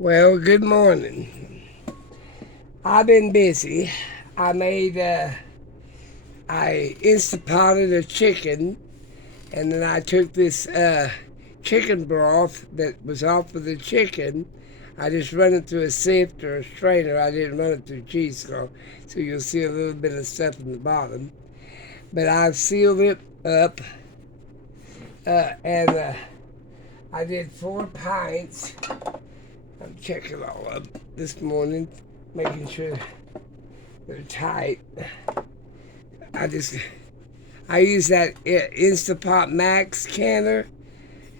Well, good morning. I've been busy. I Instapotted a chicken, and then I took this chicken broth that was off of the chicken. I just run it through a sift or a strainer. I didn't run it through cheesecloth, so you'll see a little bit of stuff in the bottom. But I've sealed it up, and I did 4 pints. I'm checking all up this morning, making sure they're tight. I use that Instapot Max canner,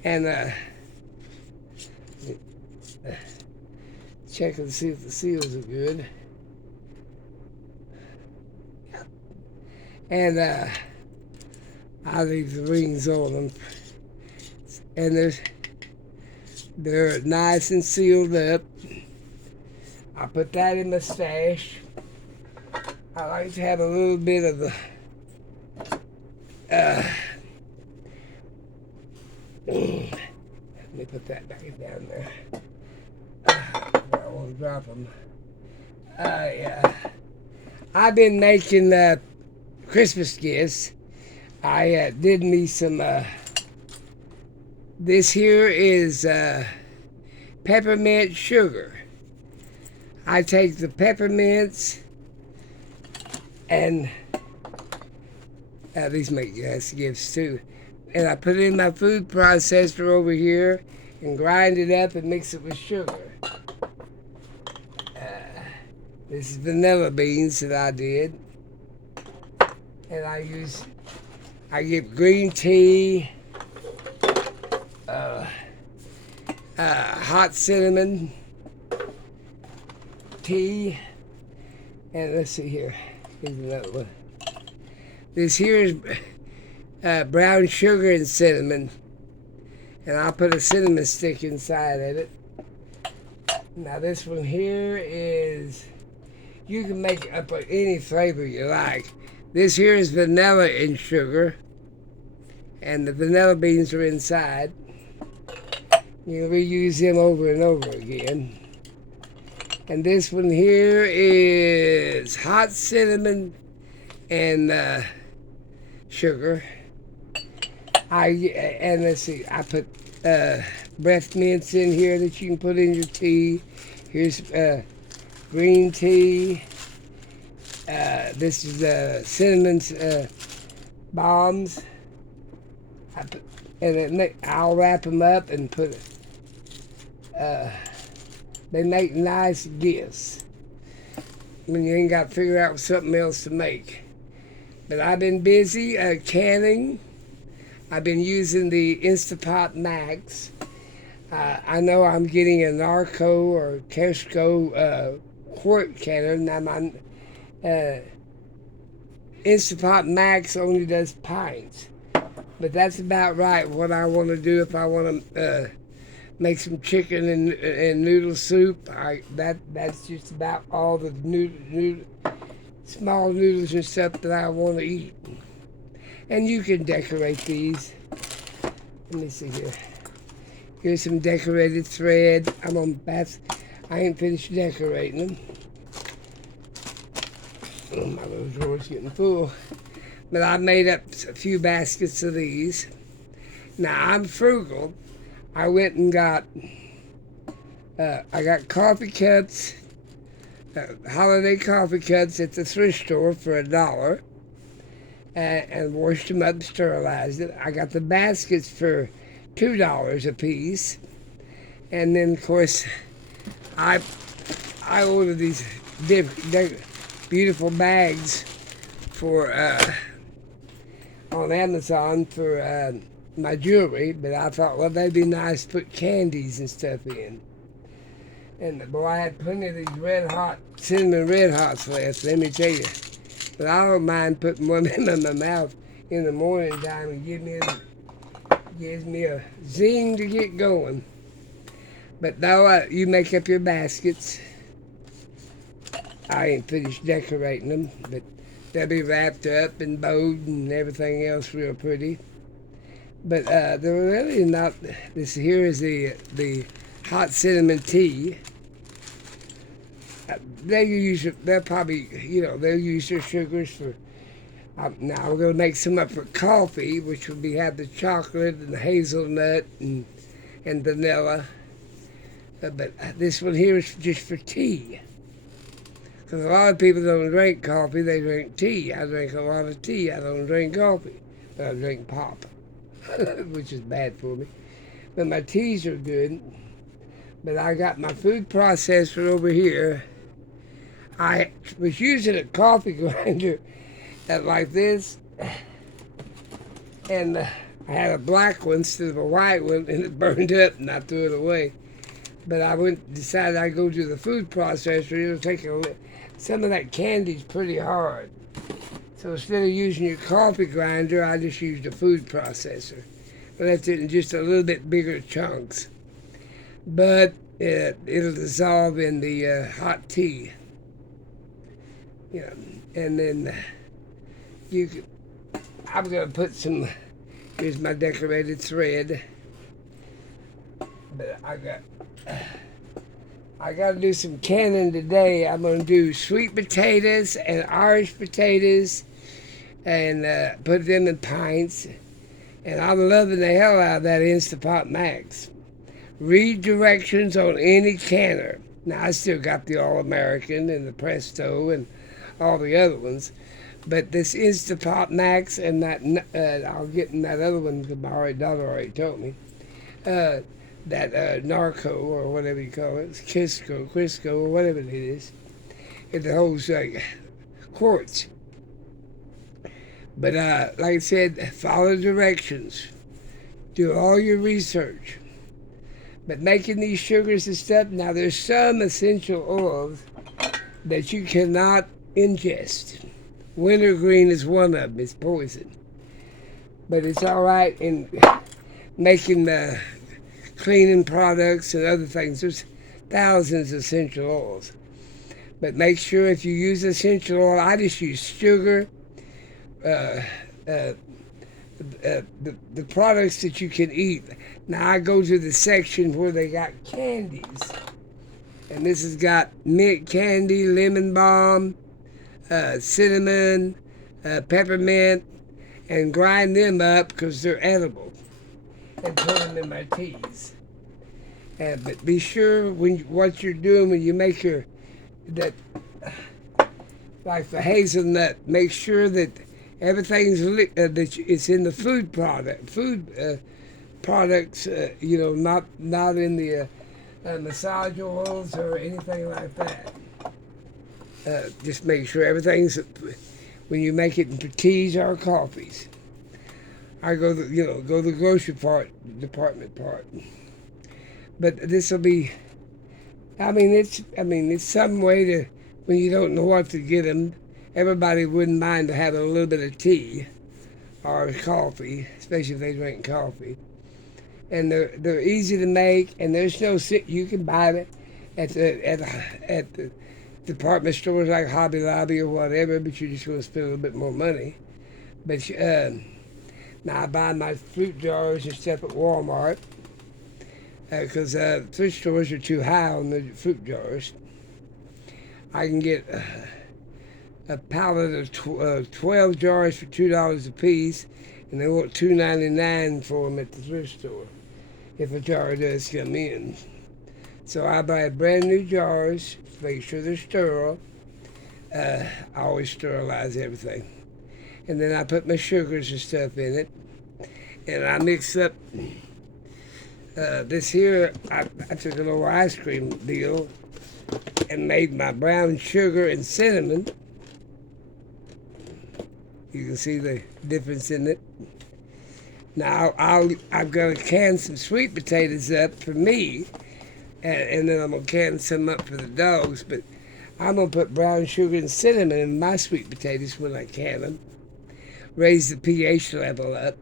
and checking to see if the seals are good. And I leave the rings on them, and they're nice and sealed up. I put that in my stash. I like to have a little bit of the let me put that back down there. I won't drop them. Yeah. I've been making Christmas gifts. I did me some. This here is peppermint sugar. I take the peppermints and these make nice gifts too. And I put it in my food processor over here and grind it up and mix it with sugar. This is vanilla beans that I did. And I get green tea, hot cinnamon tea, and let's see here. Here's another one. This here is brown sugar and cinnamon, and I'll put a cinnamon stick inside of it. Now this one here is, you can make up any flavor you like. This here is vanilla and sugar, and the vanilla beans are inside. You can reuse them over and over again. And this one here is hot cinnamon and sugar. And let's see, I put breath mints in here that you can put in your tea. Here's green tea. This is cinnamon bombs. I'll wrap them up and put it. They make nice gifts when you ain't got to figure out something else to make. But I've been busy canning. I've been using the Instapot Max. I know I'm getting a Narco or Kersco quart canner. Now my Instapot Max only does pints. But that's about right what I want to do if I want to make some chicken and noodle soup. That's just about all the small noodles and stuff that I want to eat. And you can decorate these. Let me see here. Here's some decorated thread. I ain't finished decorating them. Oh, my little drawer's getting full. But I made up a few baskets of these. Now I'm frugal. I went and got coffee cups, holiday coffee cups at the thrift store for $1, and washed them up and sterilized it. I got the baskets for $2 a piece, and then of course I ordered these beautiful bags for on Amazon for my jewelry, but I thought, well, they'd be nice to put candies and stuff in. And boy, I had plenty of these cinnamon red hots left, let me tell you. But I don't mind putting one in my mouth in the morning time and gives me a zing to get going. But now you make up your baskets. I ain't finished decorating them, but they'll be wrapped up and bowed and everything else real pretty. But they're really not. This here is the hot cinnamon tea. they'll probably, they'll use their sugars for. Now we're going to make some up for coffee, which would be have the chocolate and the hazelnut and vanilla. But this one here is just for tea. Because a lot of people don't drink coffee, they drink tea. I drink a lot of tea. I don't drink coffee, but I drink pop, which is bad for me. But my teas are good. But I got my food processor over here. I was using a coffee grinder like this, and I had a black one instead of a white one, and it burned up, and I threw it away. But I decided I'd go to the food processor. It'll take some of that candy's pretty hard. So instead of using your coffee grinder, I just used a food processor. I left it in just a little bit bigger chunks. But it'll dissolve in the hot tea. And then I'm going to put some, here's my decorated thread. But I got to do some canning today. I'm going to do sweet potatoes and Irish potatoes and put them in pints. And I'm loving the hell out of that Instapot Max. Read directions on any canner. Now, I still got the All-American and the Presto and all the other ones. But this Instapot Max and that, I'll get in that other one because my daughter already told me. That Narco or whatever you call it, Crisco or whatever it is. It holds like quarts. But like I said, follow directions. Do all your research. But making these sugars and stuff, now there's some essential oils that you cannot ingest. Wintergreen is one of them. It's poison. But it's all right in making cleaning products and other things. There's thousands of essential oils. But make sure if you use essential oil, I just use sugar, the products that you can eat. Now I go to the section where they got candies. And this has got mint candy, lemon balm, cinnamon, peppermint, and grind them up because they're edible. And put them in my teas. But be sure what you're doing when you make like the hazelnut, make sure that everything's that it's in the food products, not in the massage oils or anything like that. Just make sure everything's when you make it into teas or coffees. I go the grocery department part. But this will be, it's some way to, when you don't know what to get them, everybody wouldn't mind to have a little bit of tea or coffee, especially if they drink coffee. And they're easy to make, and there's no, you can buy it at the department stores like Hobby Lobby or whatever, but you're just going to spend a little bit more money. But now I buy my fruit jars and stuff at Walmart because thrift stores are too high on the fruit jars. I can get a pallet of 12 jars for $2 a piece, and they want $2.99 for them at the thrift store if a jar does come in. So I buy brand new jars, make sure they're sterile. I always sterilize everything. And then I put my sugars and stuff in it. And I mix up this here. I took a little ice cream deal and made my brown sugar and cinnamon. You can see the difference in it. Now I'm going to can some sweet potatoes up for me. And then I'm going to can some up for the dogs. But I'm going to put brown sugar and cinnamon in my sweet potatoes when I can them. Raise the pH level up.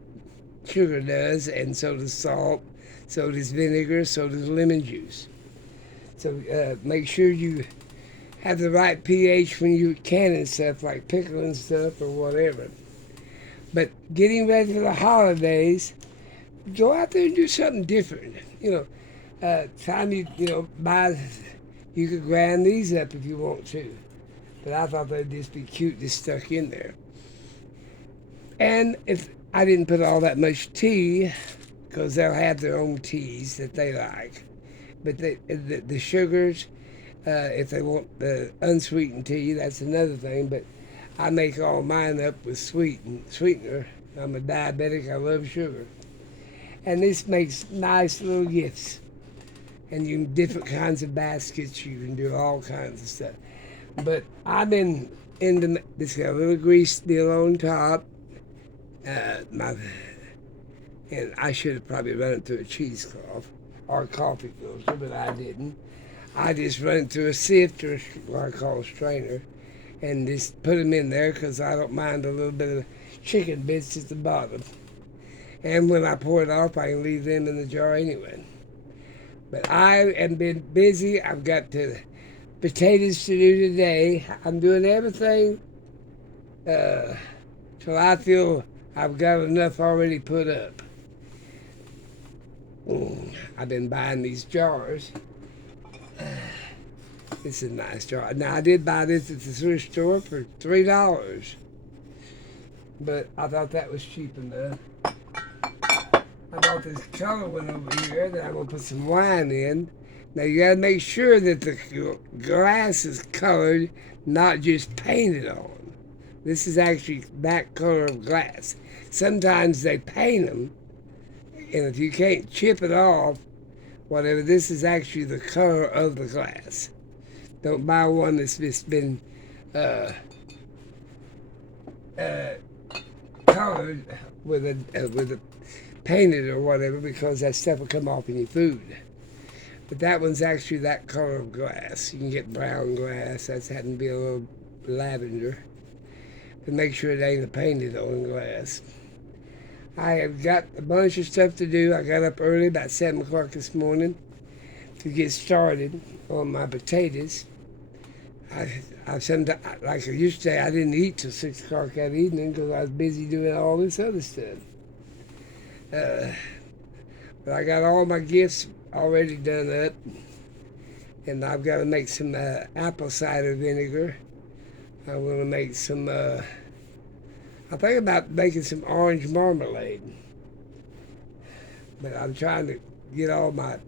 Sugar does, and so does salt, so does vinegar, so does lemon juice. So make sure you have the right pH when you canning stuff like pickling stuff or whatever. But getting ready for the holidays, go out there and do something different. Time you buy You could grind these up if you want to. But I thought they'd just be cute just stuck in there. And if I didn't put all that much tea, because they'll have their own teas that they like. But the sugars, if they want the unsweetened tea, that's another thing. But I make all mine up with sweetener. I'm a diabetic. I love sugar. And this makes nice little gifts. And you can different kinds of baskets. You can do all kinds of stuff. But I've been into this. Got a little grease deal on top. And I should have probably run it through a cheesecloth or a coffee filter, but I didn't. I just run it through a sift or what I call a strainer, and just put them in there because I don't mind a little bit of chicken bits at the bottom. And when I pour it off, I can leave them in the jar anyway. But I have been busy. I've got potatoes to do today. I'm doing everything till I feel I've got enough already put up. I've been buying these jars. This is a nice jar. Now, I did buy this at the thrift store for $3, but I thought that was cheap enough. I bought this color one over here that I'm going to put some wine in. Now, you got to make sure that the glass is colored, not just painted on. This is actually that color of glass. Sometimes they paint them, and if you can't chip it off, whatever, this is actually the color of the glass. Don't buy one that's just been colored with a painted or whatever, because that stuff will come off in your food. But that one's actually that color of glass. You can get brown glass. That's having to be a little lavender. But make sure it ain't a painted on glass. I have got a bunch of stuff to do. I got up early, about 7 o'clock this morning, to get started on my potatoes. I sometimes, like I used to say, I didn't eat till 6 o'clock that evening because I was busy doing all this other stuff. But I got all my gifts already done up, and I've got to make some apple cider vinegar. I'm going to make some, I think about making some orange marmalade. But I'm trying to get all my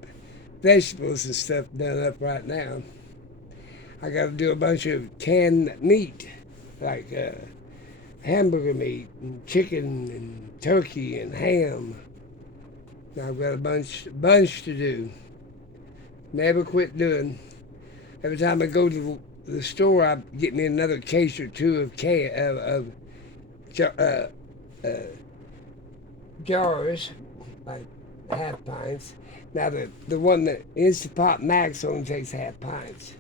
vegetables and stuff done up right now. I got to do a bunch of canned meat, like hamburger meat and chicken and turkey and ham. Now I've got a bunch to do. Never quit doing. Every time I go to the store, I get me another case or two of jars, like half pints. Now the one that Instapot Max only takes half pints,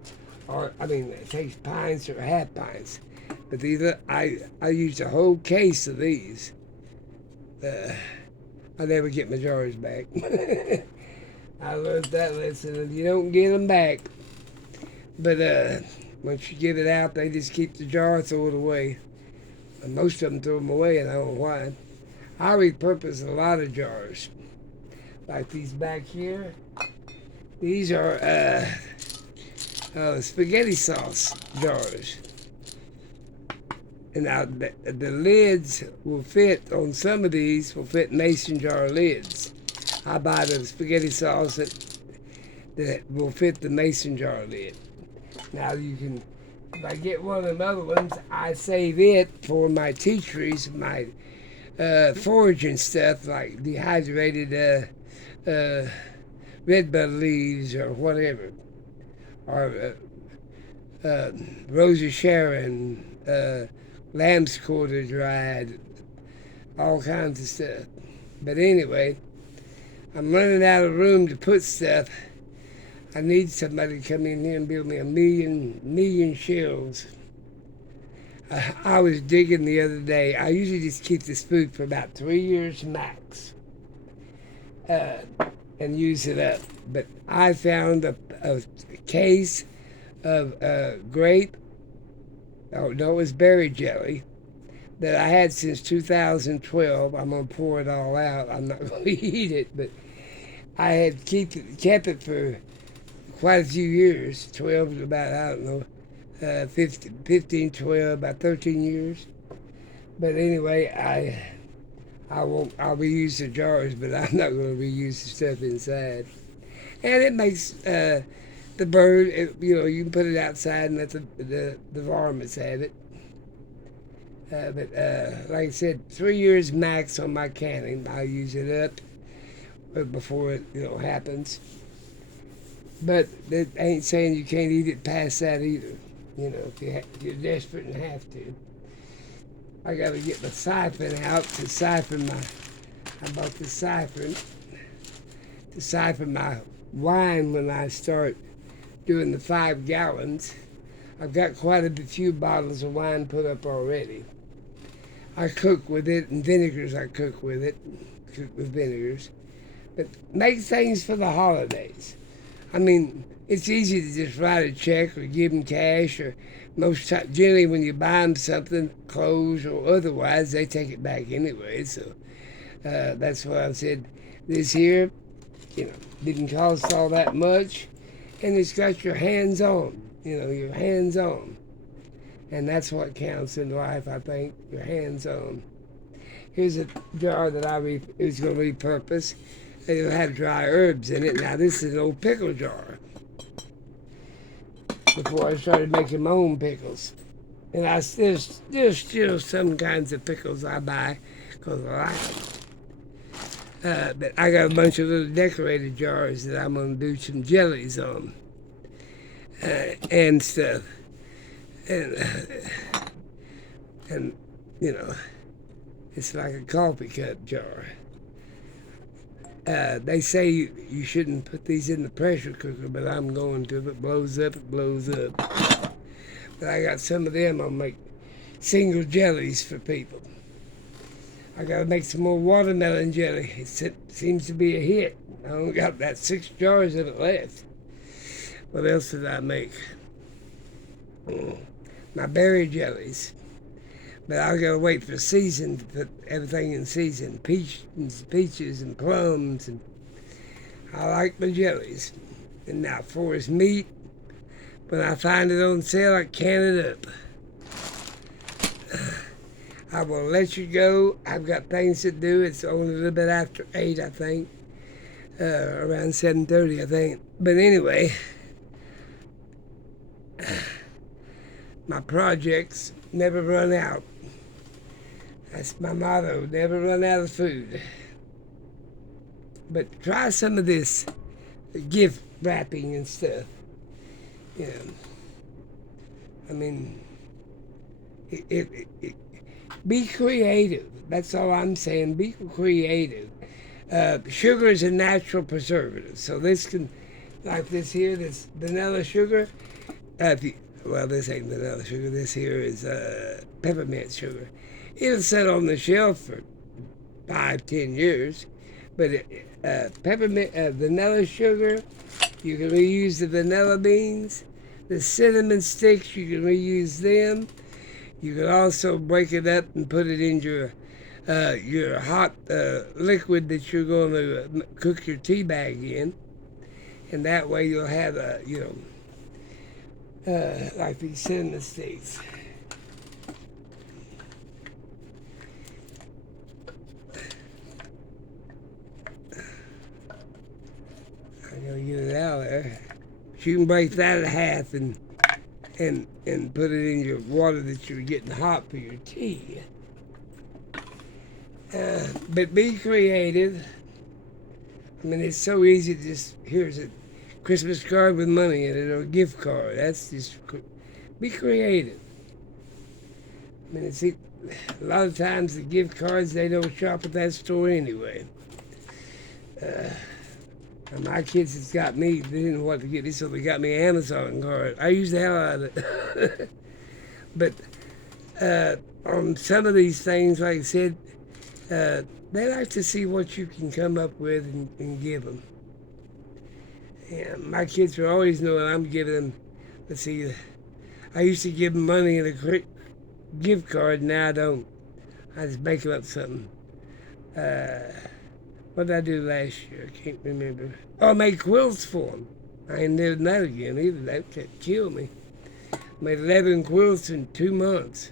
it takes pints or half pints. But these I used a whole case of these. I never get my jars back. I learned that lesson, and you don't get them back. But once you give it out, they just keep the jar, throw it away. And most of them throw them away, and I don't know why. I repurpose a lot of jars. Like these back here. These are spaghetti sauce jars. And now the lids will fit, on some of these, will fit mason jar lids. I buy the spaghetti sauce that will fit the mason jar lid. Now you can, if I get one of them other ones, I save it for my tea trees, my foraging stuff, like dehydrated redbud leaves or whatever. Or Rose of Sharon, lamb's quarter dried, all kinds of stuff. But anyway, I'm running out of room to put stuff. I need somebody to come in here and build me a million shelves. I was digging the other day. I usually just keep this food for about 3 years max and use it up. But I found a case of grape, oh no, it was berry jelly, that I had since 2012. I'm going to pour it all out. I'm not going to eat it, but I had kept it for quite a few years. 12 to about, I don't know, 15, 12, about 13 years. But anyway, I'll reuse the jars, but I'm not going to reuse the stuff inside. And it makes the bird, you can put it outside and let the varmints have it. But like I said, 3 years max on my canning. I'll use it up before it happens. But that ain't saying you can't eat it past that either. If you're desperate and have to. I got to get the siphon out to siphon I bought the siphon to siphon my wine when I start doing the 5 gallons. I've got quite a few bottles of wine put up already. I cook with it, and vinegars I cook with it. Cook with vinegars. But make things for the holidays. I mean, it's easy to just write a check or give them cash, or generally when you buy them something, clothes or otherwise, they take it back anyway. So that's why I said this here, didn't cost all that much, and it's got your hands on, your hands on. And that's what counts in life, I think, your hands on. Here's a jar that is going to repurpose. It'll have dry herbs in it. Now, this is an old pickle jar. Before I started making my own pickles. And there's still some kinds of pickles I buy because I like them. But I got a bunch of little decorated jars that I'm going to do some jellies on and stuff. And it's like a coffee cup jar. They say you shouldn't put these in the pressure cooker, but I'm going to. If it blows up, it blows up. But I got some of them. I'll make single jellies for people. I got to make some more watermelon jelly. It seems to be a hit. I only got about 6 jars of it left. What else did I make? My berry jellies. But I gotta wait for season to put everything in season. Peaches and plums, and I like my jellies. And now forest meat, when I find it on sale, I can it up. I will let you go. I've got things to do. It's only a little bit after 8, I think. Around 7:30, I think. But anyway, my projects never run out. That's my motto, never run out of food. But try some of this gift wrapping and stuff. I mean, be creative. That's all I'm saying. Be creative. Sugar is a natural preservative. So this can, like this here, this vanilla sugar. Well, this ain't vanilla sugar. This here is peppermint sugar. It'll sit on the shelf for 5-10 years. But vanilla sugar, you can reuse the vanilla beans. The cinnamon sticks, you can reuse them. You can also break it up and put it in your hot liquid that you're going to cook your tea bag in. And that way you'll have like these cinnamon sticks. I'm gonna get it out of there. You can break that in half and put it in your water that you're getting hot for your tea. But be creative. I mean, it's so easy to just, here's a Christmas card with money in it or a gift card. That's just, be creative. I mean, a lot of times the gift cards, they don't shop at that store anyway. My kids has got me, they didn't know what to get me, so they got me an Amazon card. I use the hell out of it. But on some of these things, like I said, they like to see what you can come up with and give them. And my kids are always knowing I'm giving them, let's see, I used to give them money in a gift card, now I don't. I just make up something. What did I do last year? I can't remember. Oh, I made quilts for them. I ain't doing that again either. That could kill me. Made 11 quilts in 2 months.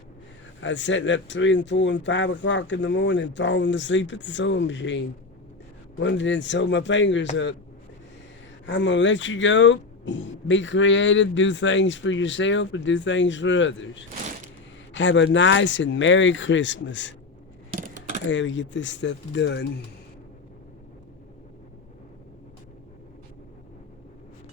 I was setting up 3 and 4 and 5 o'clock in the morning, falling asleep at the sewing machine. One didn't sew my fingers up. I'm going to let you go. Be creative, do things for yourself, and do things for others. Have a nice and Merry Christmas. I gotta get this stuff done.